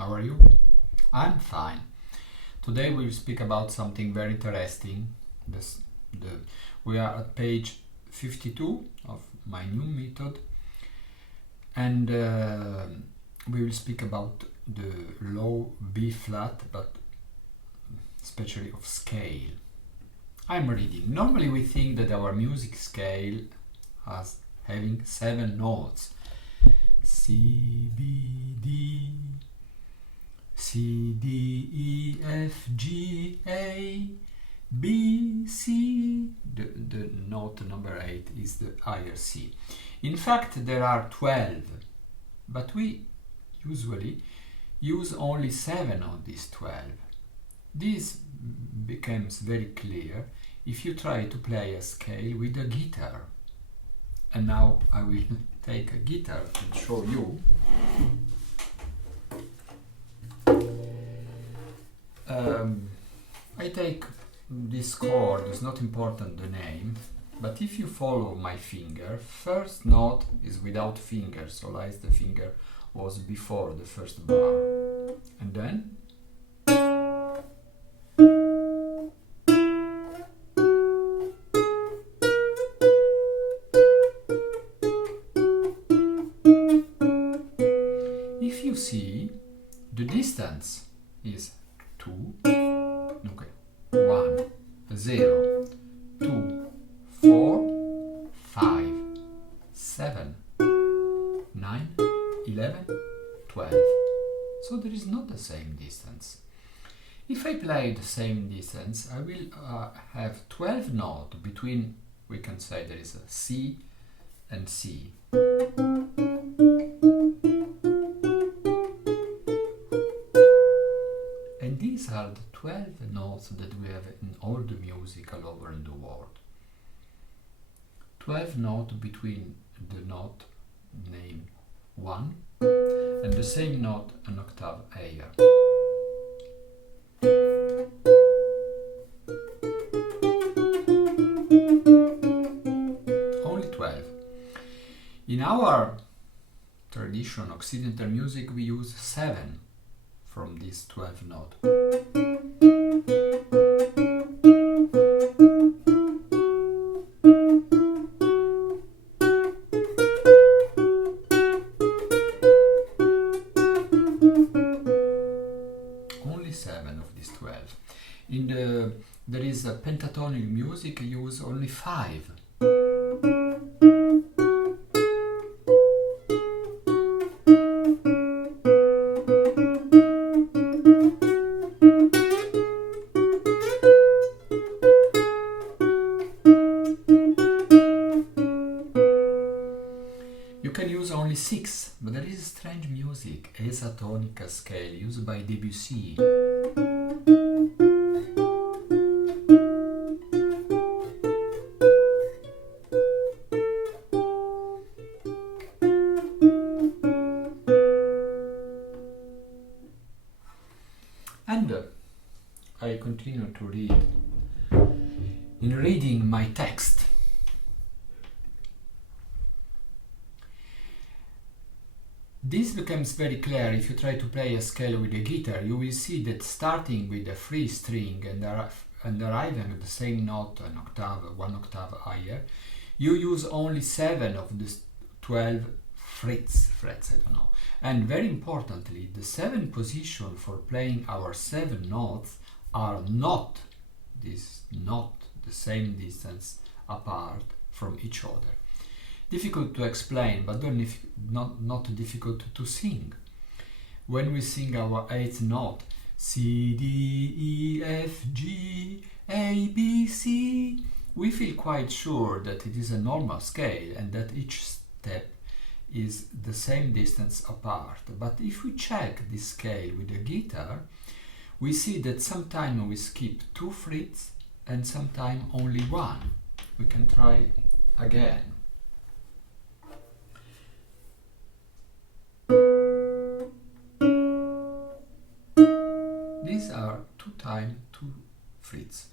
How are you? I'm fine. Today we'll speak about something very interesting. We are at page 52 of my new method, and we will speak about the low B flat, but especially of scale. I'm reading. Normally we think that our music scale as having 7 notes. C, B, D, C, D, E, F, G, A, B, C. The note number 8 is the higher C. In fact, there are 12, but we usually use only 7 of these 12. This becomes very clear if you try to play a scale with a guitar. And now I will take a guitar and show you. I take this chord, it's not important the name, but if you follow my finger, first note is without finger, so like the finger was before the first bar. And then if you see, the distance is 2, okay, 1, 0, 2, 4, 5, 7, 9, 11, 12. So there is not the same distance. If I play the same distance, I will have 12 notes between, we can say there is a C and C. And these are the 12 notes that we have in all the music all over in the world. 12 notes between the note named 1 and the same note an octave higher. Only 12. In our tradition, Occidental music, we use 7 from these 12 notes. Only 7 of these 12. There is a pentatonic music use only 5. You can use only 6, but there is strange music, esatonica scale, used by Debussy. And I continue to read. In reading my text, this becomes very clear if you try to play a scale with a guitar. You will see that starting with a free string and arriving at the same note, an octave, 1 octave higher, you use only 7 of the 12 frets, I don't know. And very importantly, the 7 positions for playing our 7 notes are not the same distance apart from each other. Difficult to explain, but not difficult to sing. When we sing our 8th note, C, D, E, F, G, A, B, C, we feel quite sure that it is a normal scale and that each step is the same distance apart. But if we check this scale with the guitar, we see that sometimes we skip 2 frets and sometimes only 1. We can try again. These are 2 times 2 frets.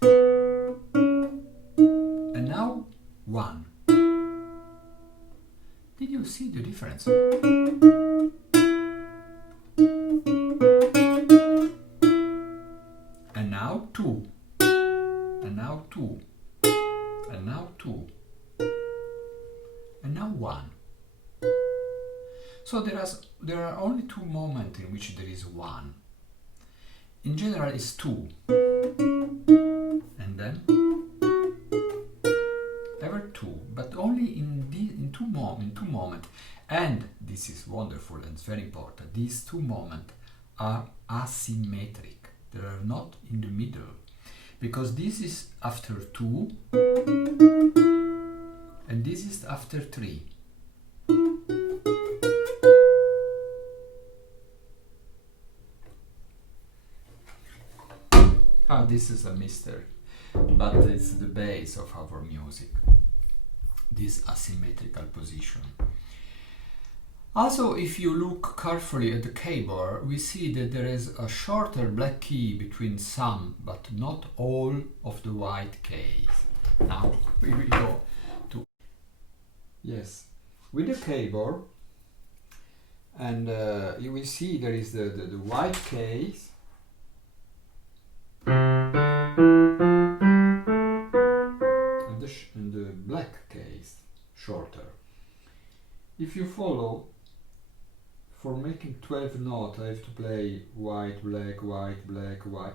And now 1. Did you see the difference? So there are only two moments in which there is one. In general, it's two, and then ever two, but only in two moments. And this is wonderful and it's very important. These two moments are asymmetric. They are not in the middle, because this is after two, and this is after three. This is a mystery, but it's the base of our music, this asymmetrical position. Also, if you look carefully at the keyboard, we see that there is a shorter black key between some, but not all, of the white keys. Now we will go to... Yes, with the keyboard, and you will see there is the white keys, and the black case shorter. If you follow, for making 12 notes, I have to play white, black, white, black, white.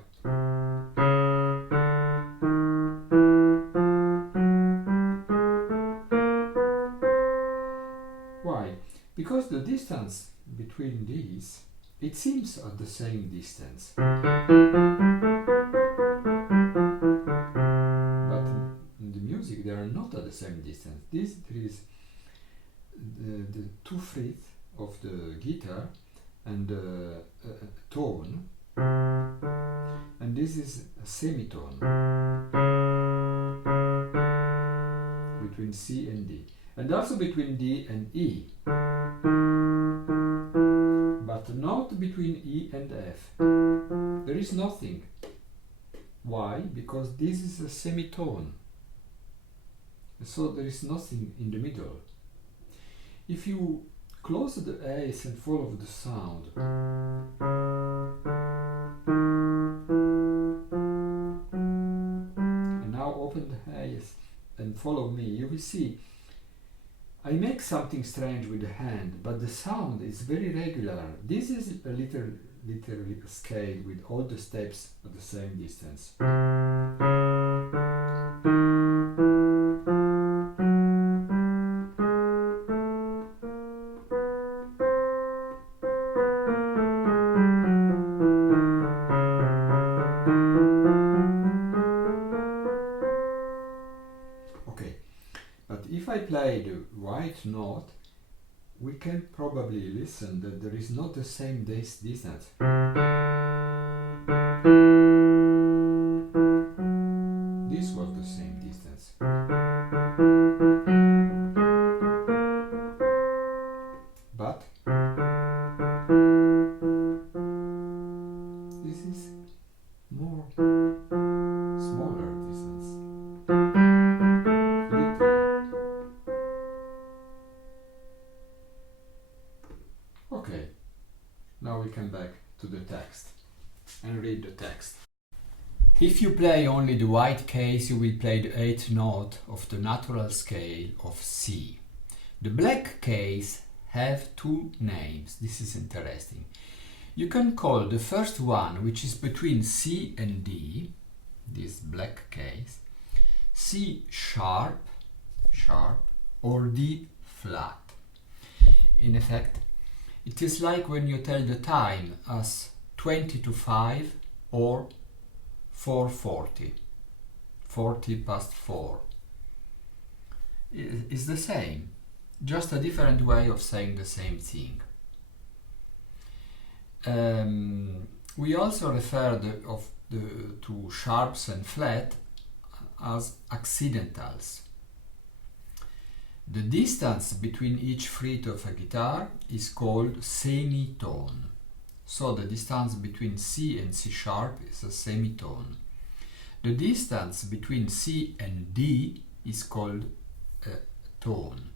Why? Because the distance between these, it seems at the same distance. They are not at the same distance. There is the two frets of the guitar and a tone, and this is a semitone between C and D, and also between D and E, but not between E and F. There is nothing. Why? Because this is a semitone. So there is nothing in the middle. If you close the eyes and follow the sound, and now open the eyes and follow me, you will see I make something strange with the hand, but the sound is very regular. This is a little scale with all the steps at the same distance. If I play the white note, we can probably listen that there is not the same distance. This was the same distance. But this is more smaller distance. Okay, now we come back to the text and read the text. If you play only the white case, you will play the 8th note of the natural scale of C. The black case have two names. This is interesting. You can call the first one, which is between C and D, this black case, C sharp, or D flat. In effect, it is like when you tell the time as 20 to 5 or 4:40, 40 past 4. It's the same, just a different way of saying the same thing. We also refer to sharps and flat as accidentals. The distance between each fret of a guitar is called semitone. So the distance between C and C sharp is a semitone. The distance between C and D is called a tone.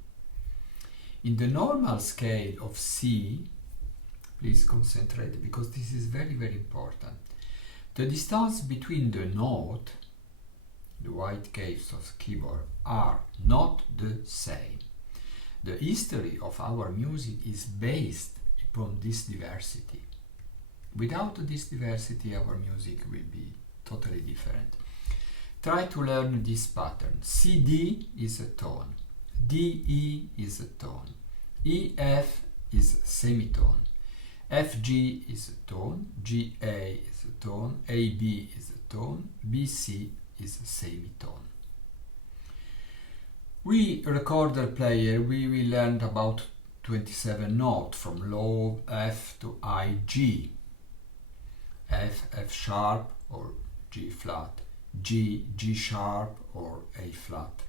In the normal scale of C, please concentrate because this is very, very important. The distance between the note, the white case of the keyboard, are not the same. The history of our music is based upon this diversity. Without this diversity, our music will be totally different. Try to learn this pattern. CD is a tone, DE is a tone, EF is semitone, FG is a tone, GA is a tone, AB is a tone, BC is a semitone. We recorder player, we learned about 27 notes from low F to high G. F, F sharp or G flat, G, G sharp or A flat,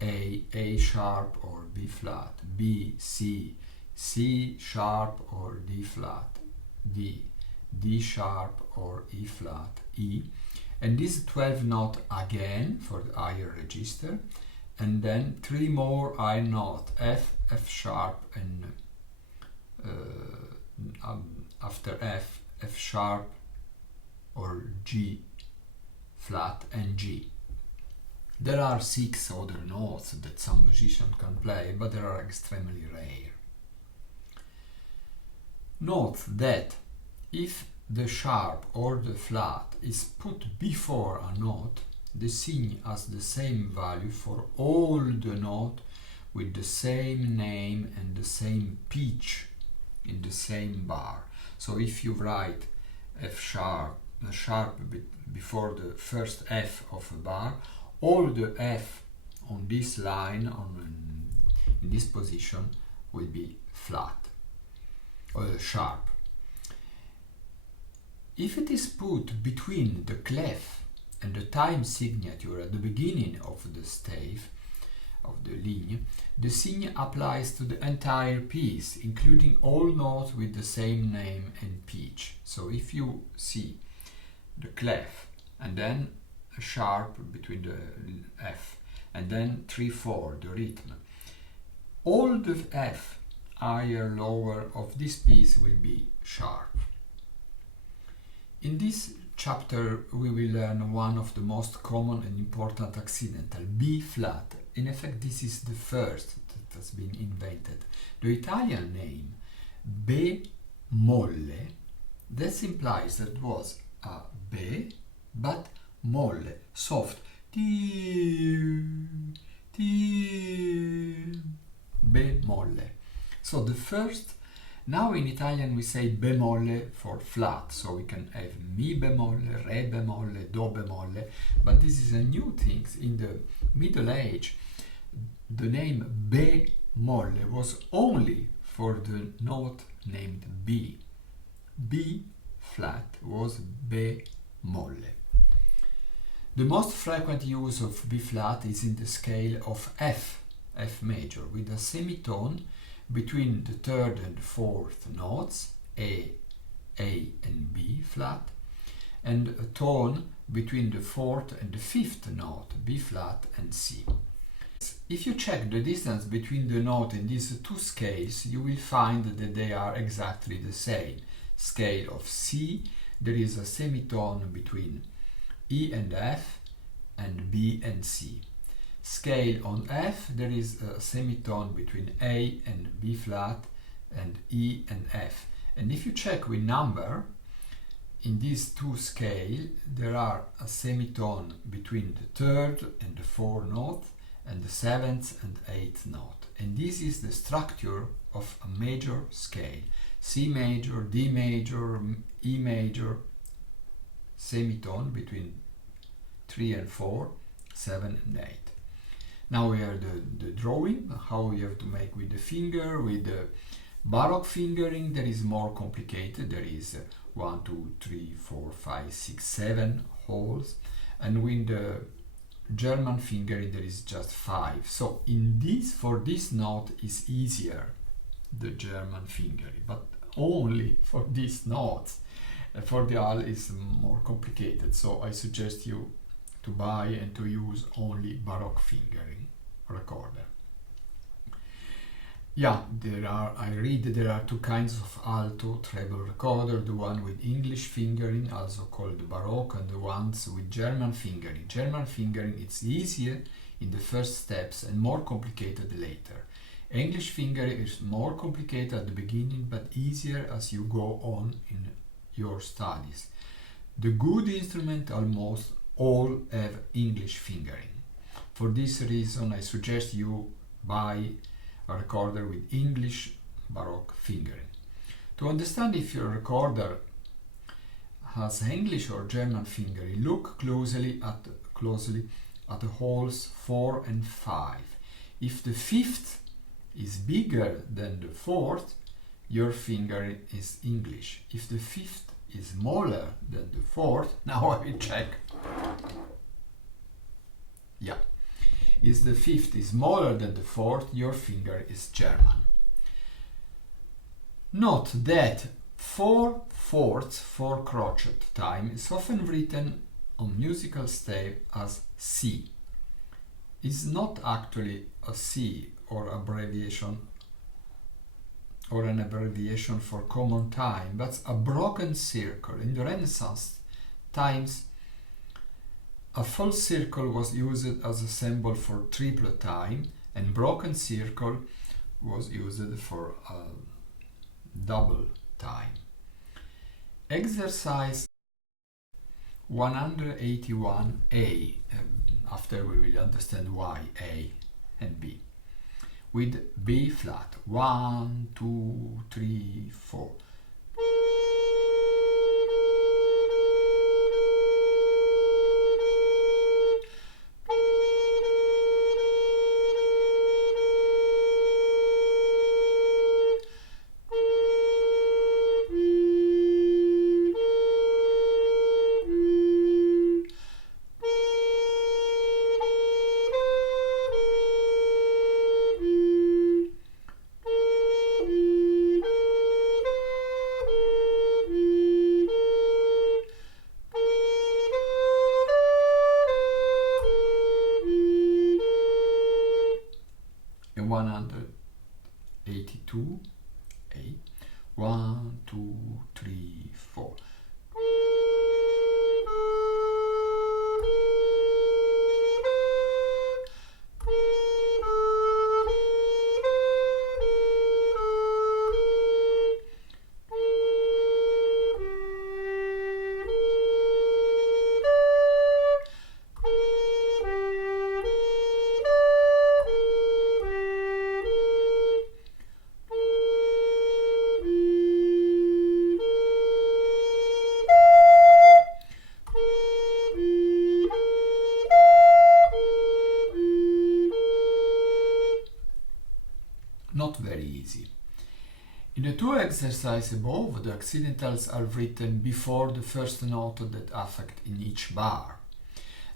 A sharp or B flat, B, C, C sharp or D flat, D, D sharp or E flat, E. And this 12 note again for the higher register, and then 3 more high notes, F, F sharp, and after F, F sharp or G flat and G. There are 6 other notes that some musicians can play, but they are extremely rare. Note that if the sharp or the flat is put before a note, the sign has the same value for all the notes with the same name and the same pitch in the same bar. So if you write F sharp, a sharp before the first F of a bar, all the F on this line, in this position, will be flat or sharp. If it is put between the clef and the time signature at the beginning of the stave, of the ligne, the sign applies to the entire piece, including all notes with the same name and pitch. So if you see the clef and then a sharp between the F and then 3/4 the rhythm, all the F higher lower of this piece will be sharp. In this chapter we will learn one of the most common and important accidental, B flat. In effect, this is the first that has been invented. The Italian name bemolle, this implies that it was a B but molle, soft, bemolle. So the first, now in Italian we say bemolle for flat, so we can have mi bemolle, re bemolle, do bemolle, but this is a new thing. In the Middle Age, the name bemolle was only for the note named B. B flat was bemolle. The most frequent use of B flat is in the scale of F, F major, with a semitone between the third and fourth notes, A and B flat, and a tone between the fourth and the fifth note, B flat and C. If you check the distance between the note in these two scales, you will find that they are exactly the same. Scale of C, there is a semitone between E and F and B and C. Scale on F, there is a semitone between A and B flat and E and F. And if you check with number, in these two scales, there are a semitone between the third and the fourth note and the seventh and eighth note. And this is the structure of a major scale. C major, D major, E major, semitone between 3 and 4, 7 and 8. Now we have the drawing, how we have to make with the finger. With the Baroque fingering, there is more complicated. There is 1, 2, 3, 4, 5, 6, 7 holes. And with the German fingering, there is just 5. So for this note is easier, the German fingering, but only for these notes. For the all is more complicated. So I suggest you to buy and to use only Baroque fingering recorder. Yeah, I read there are two kinds of alto treble recorder, the one with English fingering, also called Baroque, and the ones with German fingering. German fingering, it's easier in the first steps and more complicated later. English finger is more complicated at the beginning but easier as you go on in your studies. The good instruments almost all have English fingering. For this reason, I suggest you buy a recorder with English Baroque fingering. To understand if your recorder has English or German fingering, look closely at the holes 4 and 5. If the fifth is bigger than the fourth, your finger is English. If the fifth is smaller than the fourth, now I will check. Yeah. If the fifth is smaller than the fourth, your finger is German. Note that 4/4 for crochet time is often written on musical stave as C. It's not actually a C or abbreviation or an abbreviation for common time, but a broken circle. In the Renaissance times, a full circle was used as a symbol for triple time, and broken circle was used for double time. Exercise 181A, after we will understand why A and B, with B flat. 1, 2, 3, 4. And 182, 8, 1, 2, 3, 4. Not very easy. In the two exercises above, the accidentals are written before the first note that affect in each bar.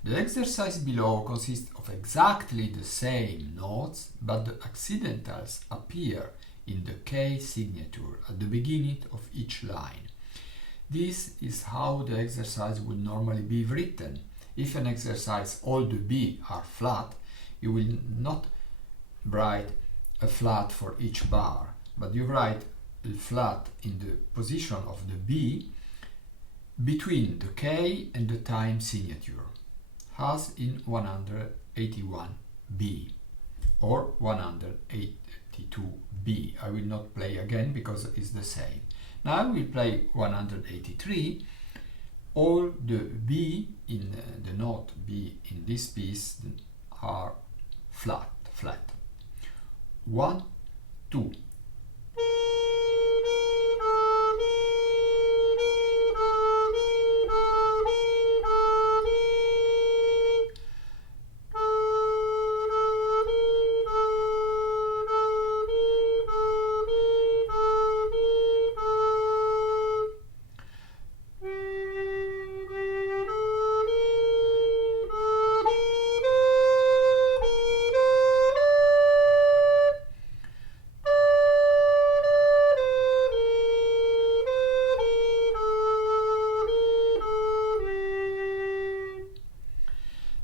The exercise below consists of exactly the same notes, but the accidentals appear in the K signature at the beginning of each line. This is how the exercise would normally be written. If an exercise all the B are flat, you will not write a flat for each bar, but you write a flat in the position of the B between the K and the time signature, as in 181B or 182B. I will not play again because it's the same. Now I will play 183. All the B in the note B in this piece are flat. 1, 2.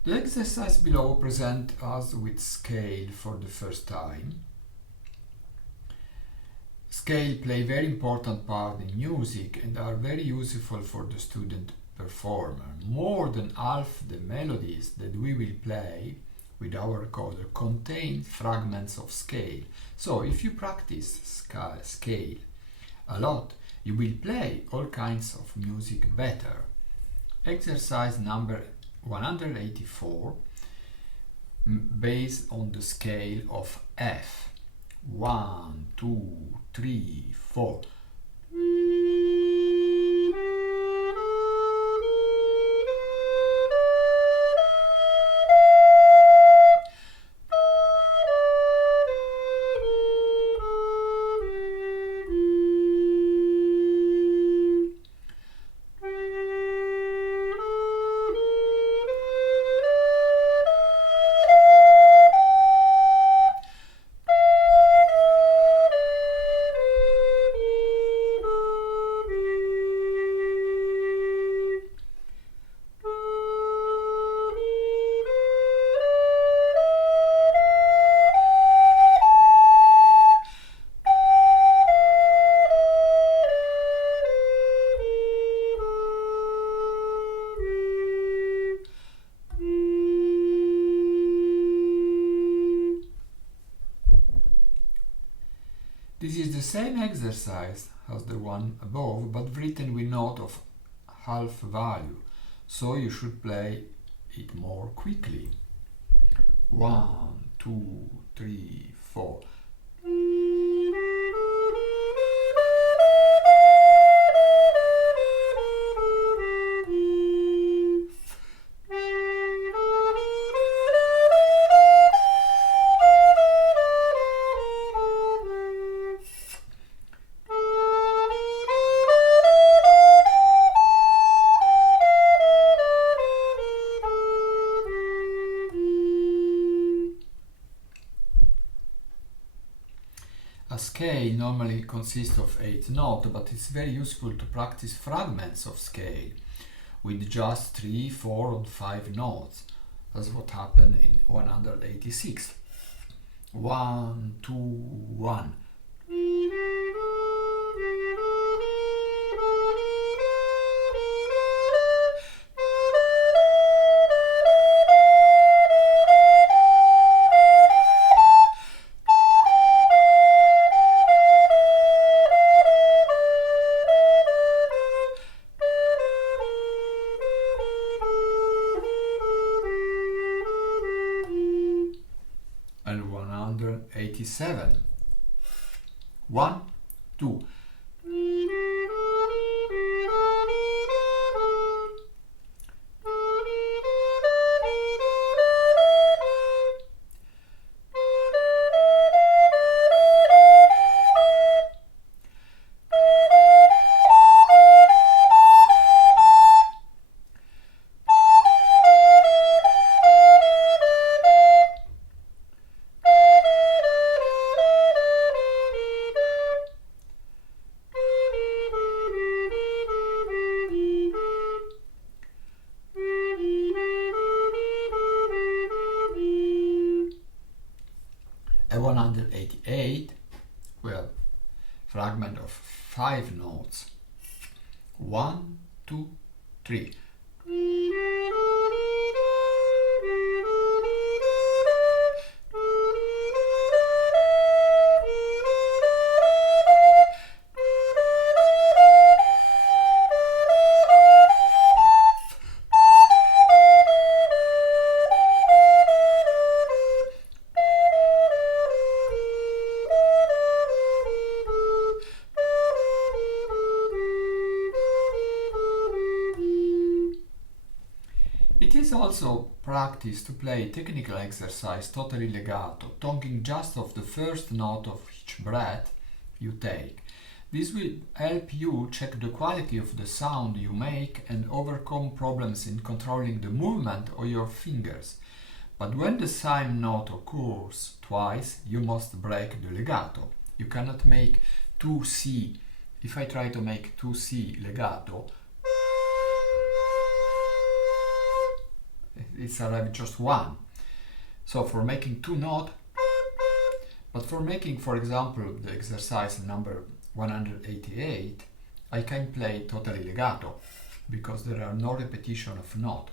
The exercise below presents us with scale for the first time. Scale play very important part in music and are very useful for the student performer. More than half the melodies that we will play with our recorder contain fragments of scale. So if you practice scale a lot, you will play all kinds of music better. Exercise number 184, based on the scale of F. 1, 2, 3, 4. This is the same exercise as the one above, but written with note of half value, so you should play it more quickly. 1, 2, 3, 4. A scale normally consists of 8 notes, but it's very useful to practice fragments of scale with just 3, 4 and 5 notes. That's what happened in 186. 1, 2, 1. And 187. 1, 2. A 188, well, fragment of 5 notes. 1, 2, 3. It is also practice to play technical exercise totally legato, talking just of the first note of each breath you take. This will help you check the quality of the sound you make and overcome problems in controlling the movement of your fingers. But when the same note occurs twice, you must break the legato. You cannot make 2C. If I try to make 2C legato, it's arriving just one. So for making 2 notes, but for making, for example, the exercise number 188, I can play totally legato because there are no repetition of note.